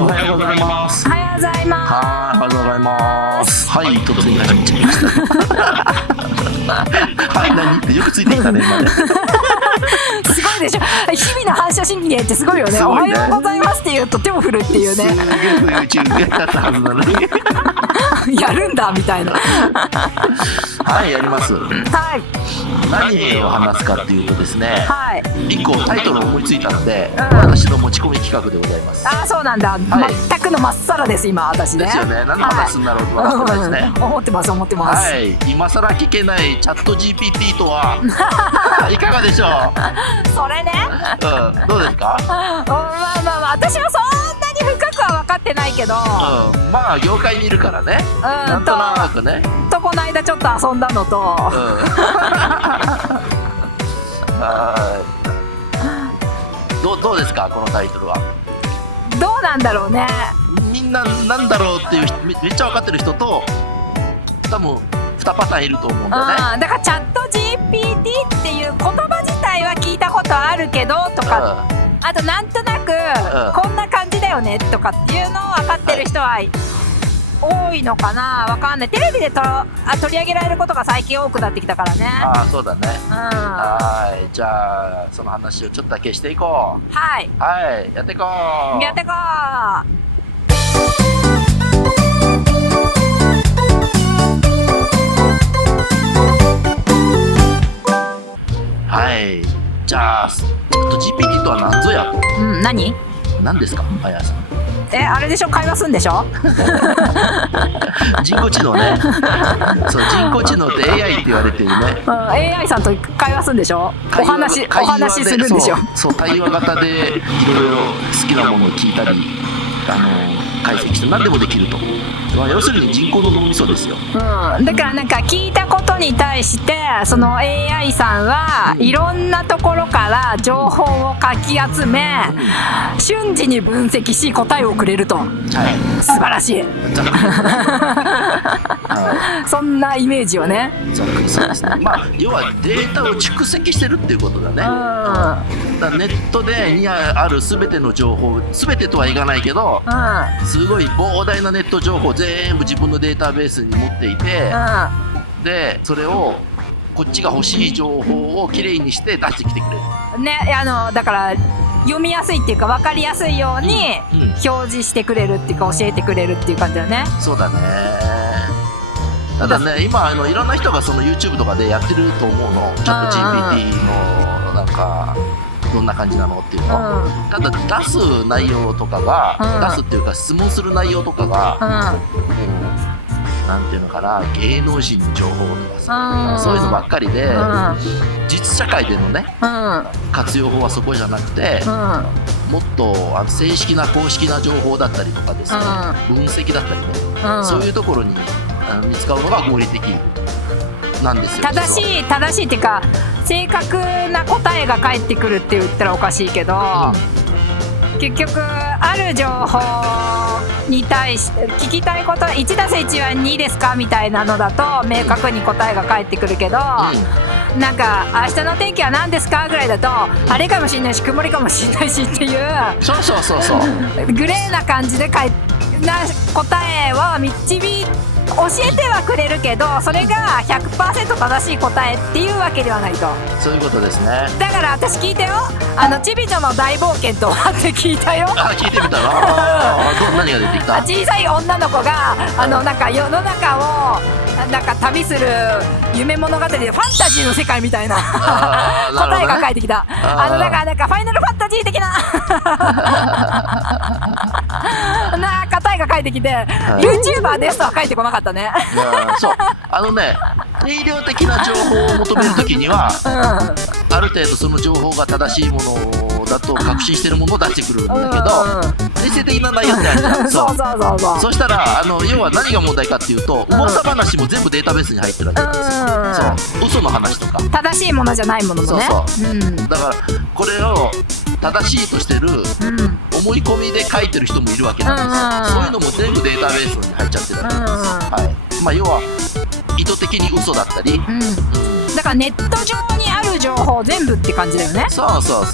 おはようございます。おはようございます。はい、おはようございます。はい、突然始めちゃいました。はい、何ってよくついてきたね、今ね。すごいでしょ。日々の反射神経ってすごいよね。すごいね。おはようございますって言うと手を振るっていうね。すげえ YouTube やったはずなのに。やるんだみたいな。はい、やります。はい。何を話すかっていうとですね、はい。一個タイトルを思いついたので、私の持ち込み企画でございます。ああ、そうなんだ。全くのまっさらです今私ね。ですよね。何の話すんだろうと分かってないですね。思ってます思ってます。はい。今更聞けないチャット GPT とはいかがでしょう。それね。どうですか。まあ私はそんなに深くは分かってないけど。まあ業界にいるからね。なんとなくね。とこの間ちょっと遊んだのと。どうですかこのタイトルは。どうなんだろうね。みんななんだろうっていうめっちゃ分かってる人と多分2パターンいると思うんだよね。だからチャット GPT っていう言葉自体は聞いたことあるけどとか、あとなんとなくこんな感じだよねとかっていうのを分かってる人は多いのかな。分かんない。テレビで取り上げられることが最近多くなってきたからね。ああ、そうだね。はい、じゃあその話をちょっとだけしていこう。はいはい、やっていこう。やっていこう。はい、じゃあチャット GPT とは何ぞやと。何ですか、あやさん。あれでしょ、会話すんでしょ。人工知能ね。そう、人工知能って AI って言われてるね。AI さんと会話すんでしょ。お話するんでしょ。そう、対話型でいろいろ好きなものを聞いたり解析して何でもできると。要するに人工の脳みそですよ。だからなんか聞いたことに対してその AI さんはいろんなところから情報をかき集め、瞬時に分析し答えをくれると。素晴らしい。そんなイメージをね。そうですね。まあ要はデータを蓄積してるっていうことだね。だからネットでにある全ての情報、全てとはいかないけど、すごい膨大なネット情報全部自分のデータベースに持っていて、でそれをこっちが欲しい情報をきれいにして出してきてくれるね。だから読みやすいっていうか分かりやすいように表示してくれるっていうか教えてくれるっていう感じだね。そうだね。ただね、今いろんな人がその YouTube とかでやってると思うの。チャット GPT のなんかどんな感じなのっていうの。ただ出す内容とかが、出すっていうか質問する内容とかが、なんていうのかな、芸能人の情報とかさ、そういうのばっかりで、実社会でのね、活用法はそこじゃなくて、もっと正式な公式な情報だったりとかですね、分析だったりね、そういうところに見つかるのが合理的なんですよ。正しいっていうか正確な答えが返ってくるって言ったらおかしいけど、結局ある情報に対して聞きたいこと1たす1は2ですかみたいなのだと明確に答えが返ってくるけど、なんか明日の天気は何ですかぐらいだと晴れかもしれないし曇りかもしれないしっていう、そうグレーな感じで答えを導教えてはくれるけど、それが 100% 正しい答えっていうわけではないと。そういうことですね。だから私聞いたよ。ちび女の大冒険とはって聞いたよ。聞いてみたら何が出てきた。小さい女の子がなんか世の中をなんか旅する夢物語でファンタジーの世界みたいな答えが返ってきた。だからなんかファイナルファンタジー的な答えが返ってきて、YouTuber ですとは返ってこなかったね。そう、定量的な情報を求めるときには、ある程度その情報が正しいものだと確信してるものを出してくるんだけど、定性的な内容ってあるじゃん。そうしたら要は何が問題かっていうと、噂話も全部データベースに入ってるわけですよ。そう、嘘の話とか正しいものじゃないものもね。だからこれを正しいとしてる思い込みで書いてる人もいるわけなんですよ。そういうのも全部データベースに入っちゃってるわけです。要は意図的に嘘だったり、だからネット上にある情報全部って感じだよね。そうそ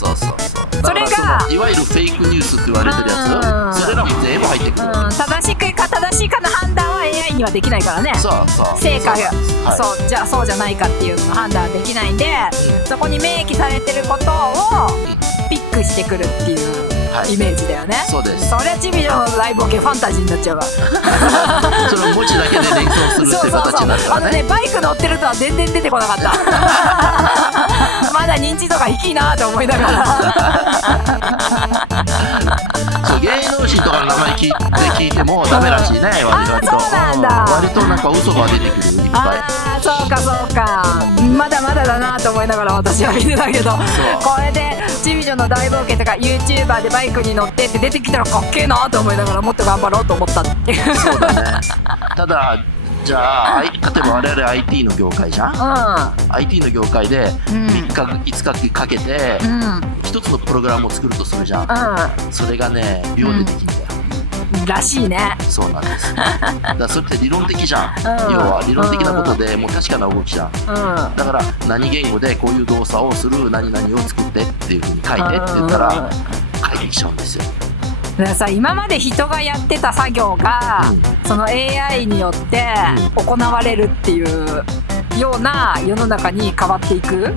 れがいわゆるフェイクニュースって言われてるやつ、それらも全部正しいかの判断は AI にはできないからね。そうそう成果が、はいそうじゃあそうじゃないかっていうのの判断はできないんで、そこに明記されてることをピックしてくるっていうイメージだよね。そうです。そりゃチビの大冒険ファンタジーになっちゃうわ。その文字だけで連想するっていう形になるからね。バイク乗ってるとは全然出てこなかった。まだ認知度が低いなと思いながら。そう、芸能人とかの名前聞いてもダメらしいね。割とそうなんだ。割となんか嘘が出てくるいっぱい。そうかそうか、まだまだだなと思いながら私は見てたけど、これでチビ女の大冒険とか YouTuber でバイクに乗ってって出てきたらかっけえなと思いながらもっと頑張ろうと思ったっていう。そうだね。ただじゃあ例えば我々 IT の業界じゃん、IT の業界で3日5日かけて一つのプログラムを作るとするじゃん、それがね秒でできるんだよ、らしいね。そうなんです。だからそれって理論的じゃん、要は理論的なことでもう確かな動きじゃん、だから何言語でこういう動作をする何々を作ってっていうふうに書いてって言ったら書いてきちゃうんですよ。だからさ、今まで人がやってた作業が、その AI によって行われるっていうような世の中に変わっていく、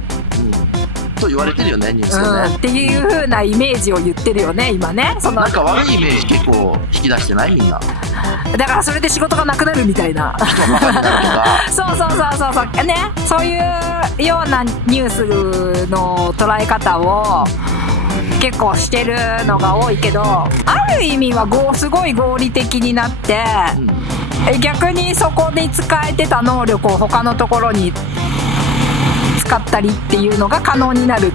と言われてるよね、ニュースでね、っていう風なイメージを言ってるよね今ね。そのなんか悪いイメージ結構引き出してないみんな。だからそれで仕事がなくなるみたいな。人がバカになるとかそうね、そういうようなニュースの捉え方を結構してるのが多いけど、ある意味はすごい合理的になって、逆にそこで使えてた能力を他のところに使ったりっていうのが可能になる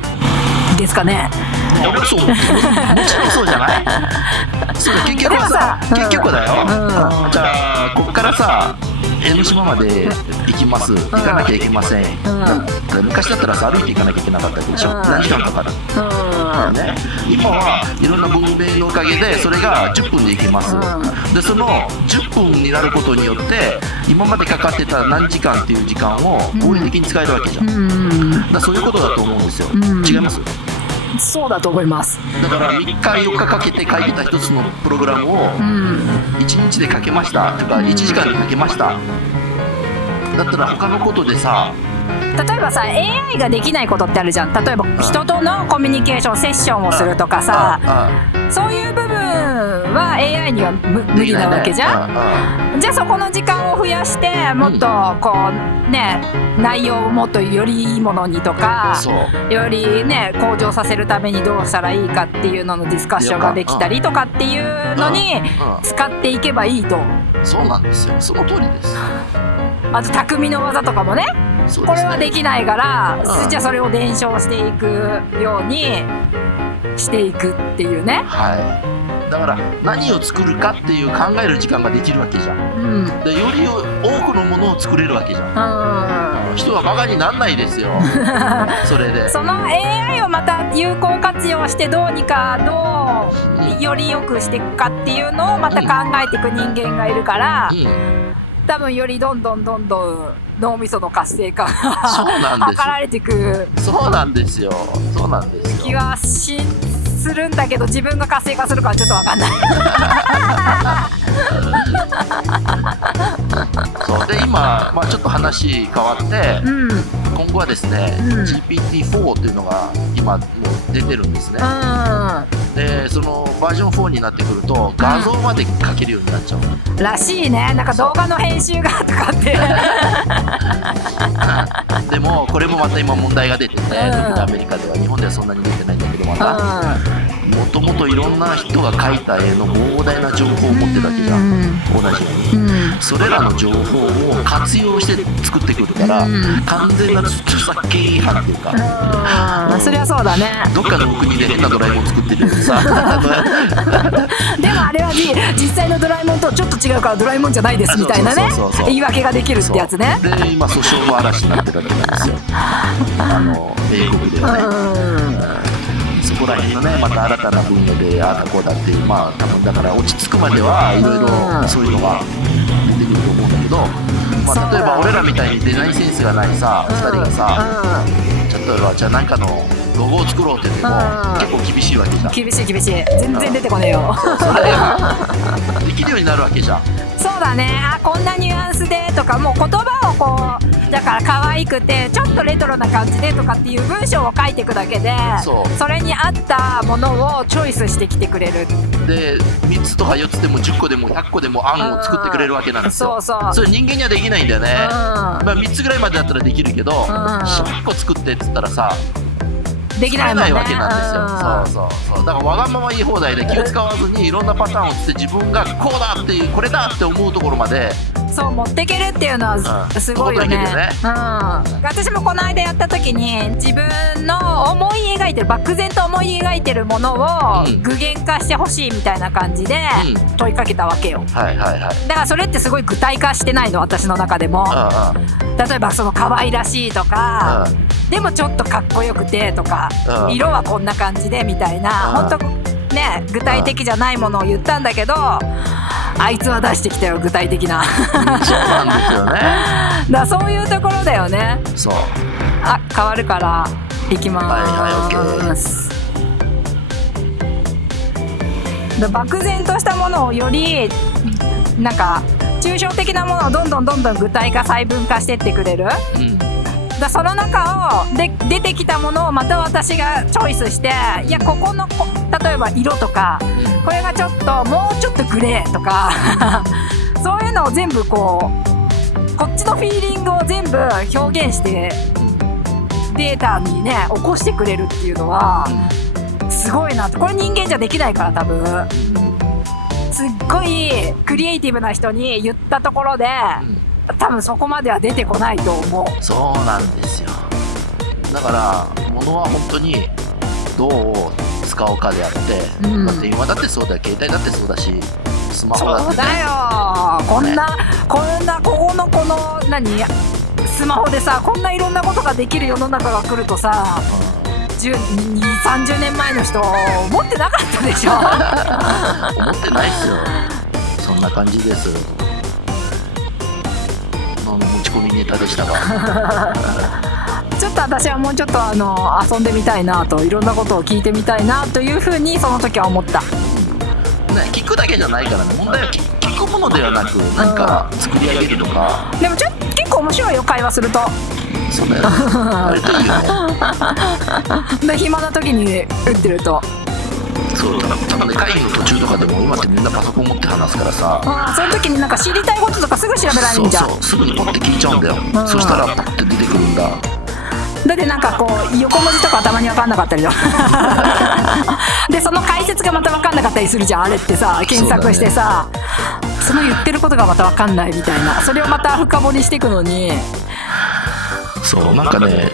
ですかね。俺もそう思ってる。もちろんそうじゃない？それ結局はさ、結局だよ、じゃあこっからさ江ノ島まで行きます、行かなきゃいけません、昔だったらさ歩いて行かなきゃいけなかったわけでしょ、何時間かかる、ね、今はいろんな文明のおかげでそれが10分で行けます、でその10分になることによって今までかかってた何時間っていう時間を合理的に使えるわけじゃん、だからそういうことだと思うんですよ、違います？そうだと思います。だから3日4日かけて書いてた一つのプログラムを1日で書けましたとか1時間で書けました、だったら他のことでさ、例えばさ AI ができないことってあるじゃん。例えば人とのコミュニケーションセッションをするとかさ、そういう部分は AI には無理なわけじゃん、じゃあそこの時間を増やしてもっとこうね内容をもっとよりいいものにとか、よりね向上させるためにどうしたらいいかっていうののディスカッションができたりとかっていうのに使っていけばいいと。そうなんですよ、その通りです。あと匠の技とかもね、これはできないから、じゃあそれを伝承していくようにしていくっていうね。だから何を作るかっていう考える時間ができるわけじゃん、でより多くのものを作れるわけじゃん、人はバカになんないですよそれでその AI をまた有効活用してどうにかどうより良くしていくかっていうのをまた考えていく人間がいるから、多分よりどんどん脳みその活性化が図られていく。そうなんですよ気はするんだけど、自分が活性化するかはちょっと分かんないそうで今、ちょっと話変わって、今後はですね、GPT-4 というのが今もう出てるんですね、でそのバージョン4になってくると画像まで描けるようになっちゃう、らしいね。なんか動画の編集がとかってでもこれもまた今問題が出てて、特にアメリカでは、日本ではそんなに出てないんだけど、またもともといろんな人が描いた絵の膨大な情報を持ってるわけじゃん、同じように、それらの情報を活用して作ってくるから、完全な著作権違反っていうか、そりゃそうだね。どっかの国で変なドラえもん作ってるよさでもあれは実際のドラえもんとちょっと違うからドラえもんじゃないですみたいなね、言い訳ができるってやつね。で今訴訟の嵐になってるわけなんですよ英国ではね、そこら辺のねまた新たな分野でああだこうだっていう、多分だから落ち着くまではいろいろそういうのが出てくると思うんだけど、例えば俺らみたいにデザインセンスがないさ2人がさ、ちょっとじゃあなんかのロゴを作ろうって言っても結構厳しいわけじゃん。厳しい全然出てこねえよ。それができるようになるわけじゃん。そうだね。あ、こんなニュアンスでとか、もう言葉をこうだから可愛くてちょっとレトロな感じでとかっていう文章を書いていくだけで、それに合ったものをチョイスしてきてくれる。で3つとか4つでも10個でも100個でも案を作ってくれるわけなんですよ。それ人間にはできないんだよね。まあ3つぐらいまでだったらできるけど、100個作ってっつったらさできないもんね。わけなんですよ。そうだからわがまま言い放題で気を使わずにいろんなパターンをして自分がこうだっていうこれだって思うところまでそう持っていけるっていうのはすごいよね。私もこの間やった時に自分の思い描いてる漠然と思い描いてるものを具現化してほしいみたいな感じで問いかけたわけよ。だからそれってすごい具体化してないの、私の中でも。例えばその可愛らしいとか、でもちょっとかっこよくてとか、色はこんな感じでみたいな、ほんとね具体的じゃないものを言ったんだけど、あいつは出してきたよ具体的な。そうなんですよね。だそういうところだよね。そうあ、変わるからいきまーす。漠然としたものをよりなんか抽象的なものをどんどん具体化細分化してってくれる。だその中をで出てきたものをまた私がチョイスして、いやここの例えば色とか、これがちょっともうちょっとグレーとかそういうのを全部こっちのフィーリングを全部表現してデータにね起こしてくれるっていうのはすごいなって。これ人間じゃできないから多分。すっごいクリエイティブな人に言ったところで、多分そこまでは出てこないと思う。そうなんですよ。だから物は本当にどう使おうかであって、だって今だってそうだよ、携帯だってそうだし、スマホだって、そうだよ。こんなここの何スマホでさ、こんないろんなことができる世の中が来るとさ、30年前の人思ってなかったでしょ。思ってないっすよ。そんな感じです。持ち込みネタでしたがちょっと私はもうちょっと遊んでみたいなと、いろんなことを聞いてみたいなというふうにその時は思った、ね、聞くだけじゃないからね。問題は聞くものではなく何か作り上げるとか、でも結構面白いよ、会話すると。そうだよ、割といいよね。で暇な時に打ってると、そうただね、会議の途中とかでも今ってみんなパソコン持って話すからさ、その時になんか知りたいこととかすぐ調べられるんじゃん。そうすぐにポッて聞いちゃうんだよ、そしたらポッて出てくるんだ。だってなんかこう横文字とか頭に分かんなかったりだでその解説がまた分かんなかったりするじゃん、あれってさ、検索してさ、その言ってることがまた分かんないみたいな、それをまた深掘りしていくのに、そうなんかね、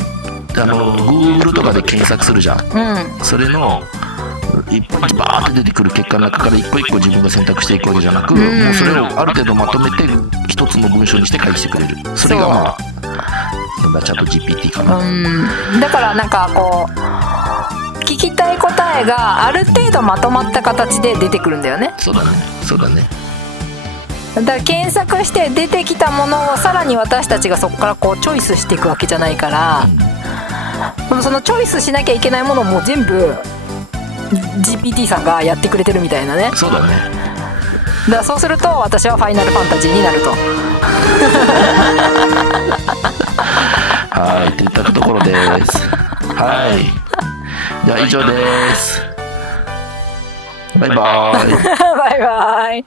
Google とかで検索するじゃん、それのいっぱいバーって出てくる結果の中から一個一個自分が選択していくわけじゃなく、もうそれをある程度まとめて一つの文章にして返してくれる。それがまあチャット GPT かな。だからなんかこう聞きたい答えがある程度まとまった形で出てくるんだよね。そうだね。だから検索して出てきたものをさらに私たちがそこからこうチョイスしていくわけじゃないから、でもそのチョイスしなきゃいけないものも全部 GPT さんがやってくれてるみたいなね。そうだね。だからそうすると私はファイナルファンタジーになるとはい、といったところです。はい、じゃあ以上です。バイバーイ。バイバイ。